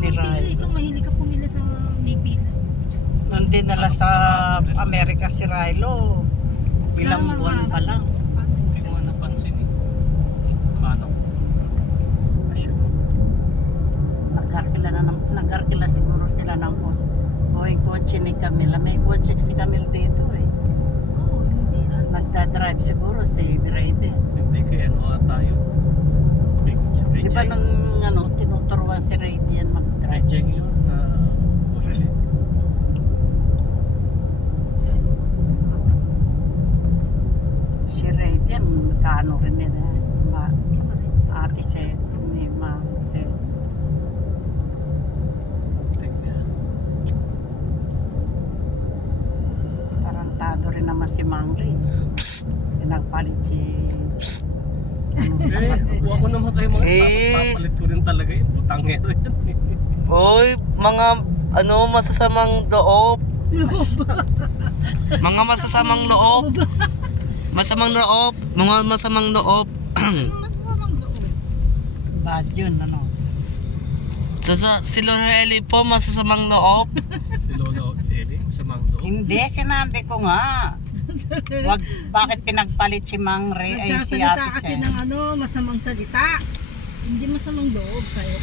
ni Ray. Ikaw mahilig ka pumila sa may pila. Nung dinala sa Amerika si Rilo, bilang buwan pa lang. Hindi ko nga napansin eh. Paano? Asya. Nagkarkila siguro sila ng kotse. O yung kotse ni Camila. May kotse si Camila dito eh. Oo, yung pila. Nagdadrive siguro si Brady. Hindi, kaya ano tayo. Di ba nang tinuturuan si Brady yan mag-drive? Rejeng yun na kotse. Si Brady yan, kano rin nila. Ate si si tarantado rin naman si Mangri. Pinagpalit si Huwag ko naman kayo mga papalit ko rin talaga yun. Butangero yan. Hoy, mga masasamang loob. Mga masasamang loob. Masamang loob. Mga masamang loob. Ano masasamang loob? bad yun, ano. Si Loreli po, masasamang loob. Si Lolo Eli, masamang loob. Hindi, sinabi ko nga. Wag, bakit pinagpalit si Mangre ay si Nagsasalita Ate kasi Sen? ng masamang salita. Hindi masamang loob kayo.